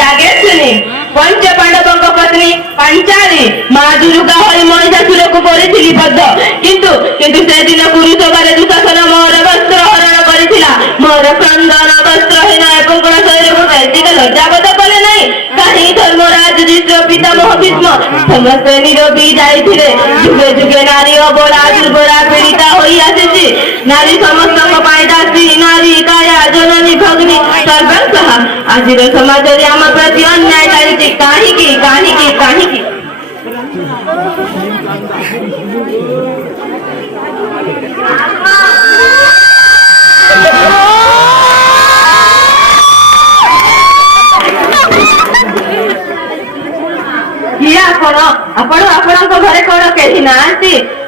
जागेशुनी पंच पांडवों पत्नी पांचाली माँ दुर्गा हई महिषासुर को करिथिली बद्ध किंतु किंतु से दिन पुरुष बारे दुशासन मोर वस्त्र हरण करिथिला मोर क्रंदन वस्त्रहीन एवं गुण शरीर को वैदिक लज्जाबोध कले नहीं कहीं धर्मराज युधिष्ठिर पितामह भीष्म समस्त नीरवी जाइथिले जुगे जुगे नारी अबला दुर्बला पीड़िता होई आसीछि नारी समस्त को पाई दासी नारी काया जननी भगिनी सर्वस्व आजिर समाज रे आम प्रति अन्याय चलिछि काहीकि काहीकि काहीकि घरे कौन कही ना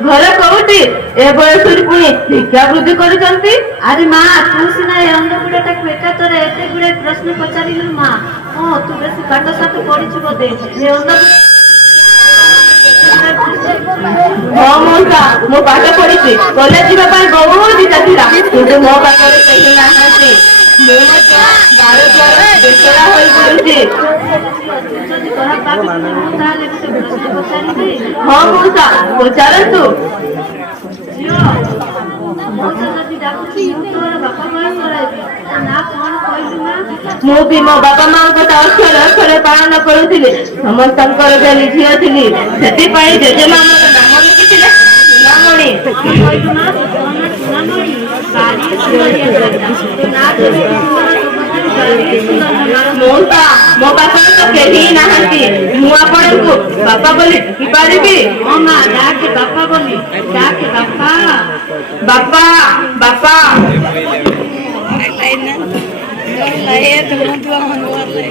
घर कौटी ए बयस पुणी भिक्षा वृद्धि करुचंती अरे माँ तू सीना अंधपुड़ाटा एकाथर एते गुड़े प्रश्न पचारिलु माँ ओ तू बेसी पाठ साठ पढ़िछु बोधे हाँ मौसा मो पाठ पढ़ी कॉलेज जावाई बहुत इच्छा था किंतु मो पाखे कही ना हाँ मौसा पचारतु मु भी मो बापा माँ अक्षर अक्षर पालन करुली समस्त बेली झील थी से जेजेमा नाम लिखी मौसा मो पाखे तो कही ना मु आपण को बापा बोली पारिबी हाँ माँ डाके बापा बोली डाके बापा बापा बापा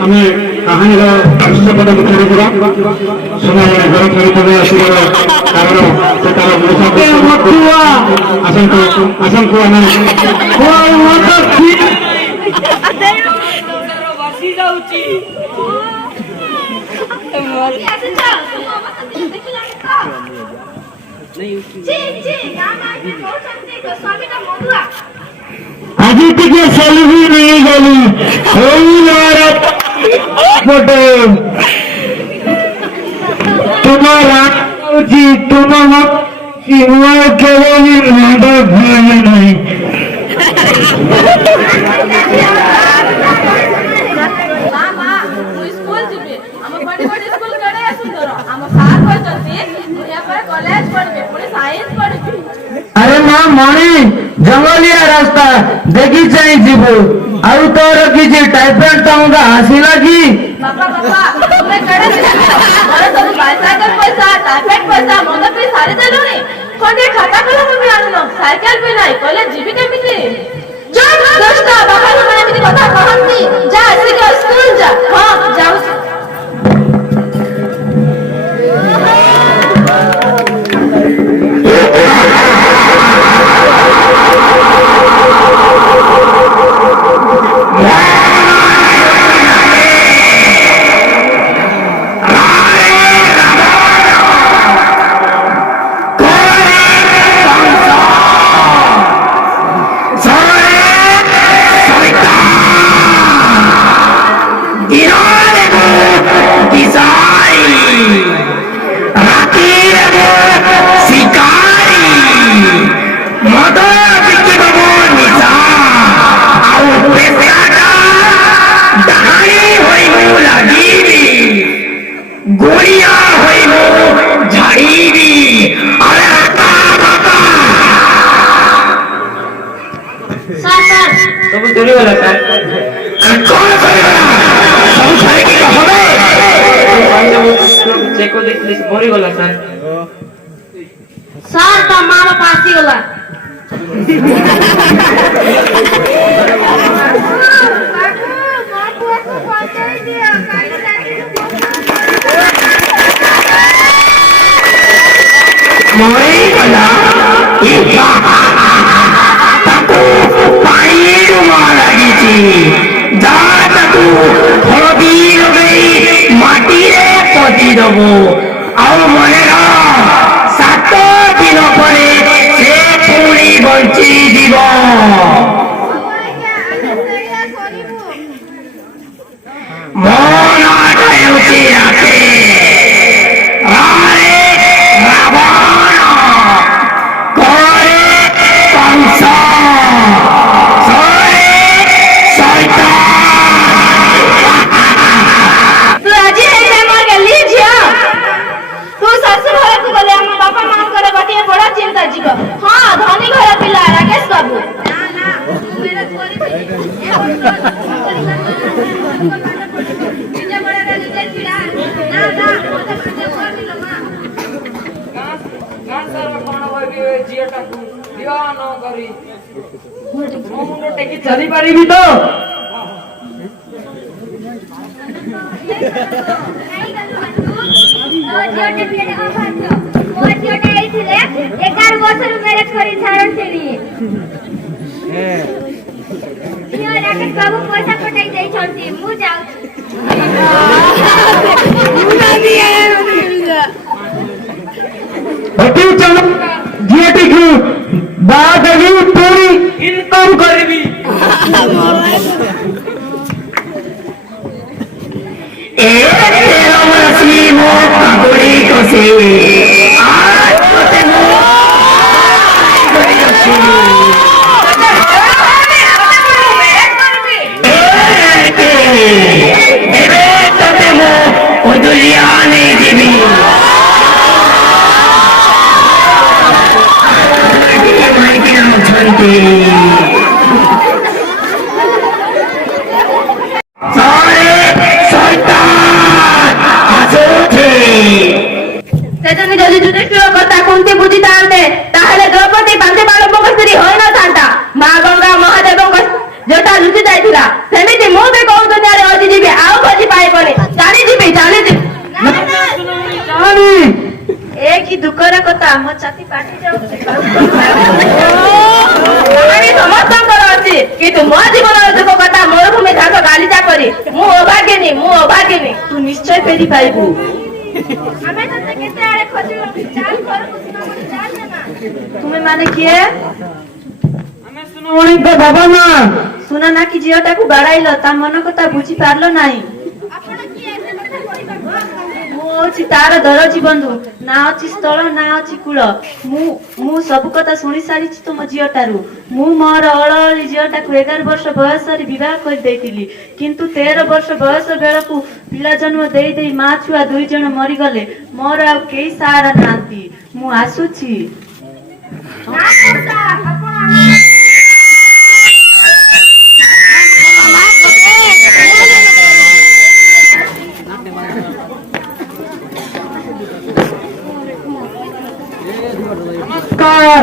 ଆମେ କାହାଣୀର ଦୃଶ୍ୟପଟ ଭିତରେ ଯିବା ସୁନାର ଘର ଫେରିଥିବେ ଆସିବାର କାରଣ ସେ ତାର ଆସନ୍ତୁ ଆସନ୍ତୁ ଆମେ ବସି ଯାଉଛି ଆଜି ଟିକେ ସେଲ୍ଫି ନେଇଗଲି ଫଟୋ ତୁମ ରାଉଛି ତୁମ ମୁଁ କେବେ ବି ମାଡ଼ ଖାଏ ନାହିଁ अरे माँ मणि जंगलिया रास्ता देखी चाहिए जीवु आउ तोर किसी टाइफाइड तमका आसिला कि साइकेल भी नहीं कॉलेज जीवी केमिति जा स्कूल जा हाँ जाऊ सर तो माँ पासी गला माटी पति दबो आओ मन सात दिन पर से पुणी बंची जीव मन ରାତି ରାତି ରାଣୀ ରାବଣ କରେ କଂସ ସରେ ସୈତାନ। ତୁ ଆଜି ହେଲେ ମୋର ଗେଲି ଝିଅ ତୁ ଶାଶୁ ଘରକୁ ଗଲେ ଆମ ବାପା ମାଙ୍କର ଗୋଟିଏ ବଡ ଚିନ୍ତା ଯିବ। ହଁ ଧନୀ ଘର ପିଲା ରାକେଶ ବାବୁ ଚାଲି ପାରିବି ତ? ବାବୁ ପଇସା ପଠାଇ ଦେଇଛନ୍ତି ମୁଁ ଯାଉଛି। ଅତି ଚଲ ଝିଅଟିକୁ ବାହା ଦେବି ପୁଣି ଇନକମ୍ କରିବି। ମୋ କାକୁଡ଼ି କଷି ଏବେ ତତେ ମୁଁ ଉଦୁଲିଆ ନେଇଯିବି। ସେଜন্য ଯଦି ଯୁଧିଷ୍ଠିର କଥା କୁନ୍ତି ବୁଝିଥାନ୍ତେ ତାହେଲେ ଦ୍ରୌପଦୀ ପାଞ୍ଚ ସ୍ତ୍ରୀ ହୋଇନଥାନ୍ତା। ମା ଗଙ୍ଗା ମହାଦେବଙ୍କ ଯୋଉଟା ଲୁଚି ଯାଇଥିଲା ସେମିତି ମୁଁ ବି କୋଉ ଦୁନିଆରେ ହଜିଯିବି ଆଉ ଖୋଜି ପାଇବନି। ଚାଲିଯିବି ଏ କି ଦୁଃଖର କଥା ମୋ ଛାତି ପାଟି ଯାଉଛି। କାହାଣୀ ସମସ୍ତଙ୍କର ଅଛି କିନ୍ତୁ ମୋ ଜୀବନର ଦୁଃଖ କଥା ମରୁଭୂମି ଘାସ ଗାଲିଚା କରି ମୁଁ ଅଭାଗିନୀ। ତୁ ନିଶ୍ଚୟ ଫେରି ପାଇବୁ। ଆମେ ତତେ କେତେ ଆଡେ ଖୋଜିଲୁ ଚାଲ ଘରକୁ ସୁନାମଣି ଚାଲ ନା। ତୁମେ ମାନେ କିଏ? ଆମେ ସୁନମଣିଙ୍କ ବାବା ମା। ଶୁଣ ନା କି ଝିଅଟାକୁ ବାଡାଇଲ ତା ମନ କଥା ବୁଝି ପାରିଲ ନାହିଁ। ଆପଣ କିଏ ଏତେ କଥା କହିବାକୁ? ମୁଁ ହଉଛି ତାର ଦରଜୀ ବନ୍ଧୁ। ନା ଅଛି ସ୍ଥଳ ନା ଅଛି କୂଳ। ମୁଁ ସବୁ କଥା ଶୁଣି ସାରିଛି ତୁମ ଝିଅଟାରୁ। ମୁଁ ମୋର ଅଳଅଳି ଝିଅଟାକୁ 11 ବର୍ଷ ବୟସରେ ବିବାହ କରିଦେଇଥିଲି କିନ୍ତୁ 13 ବର୍ଷ ବୟସ ବେଳକୁ ପିଲା ଜନ୍ମ ଦେଇ ଦେଇ ମା ଛୁଆ 2 ଜଣ ମରିଗଲେ। ମୋର ଆଉ କେହି ସାହାରା ନାହାନ୍ତି। ମୁଁ ଆସୁଛି। ନା କର୍ତ୍ତା, ଆପଣ नमस्कार।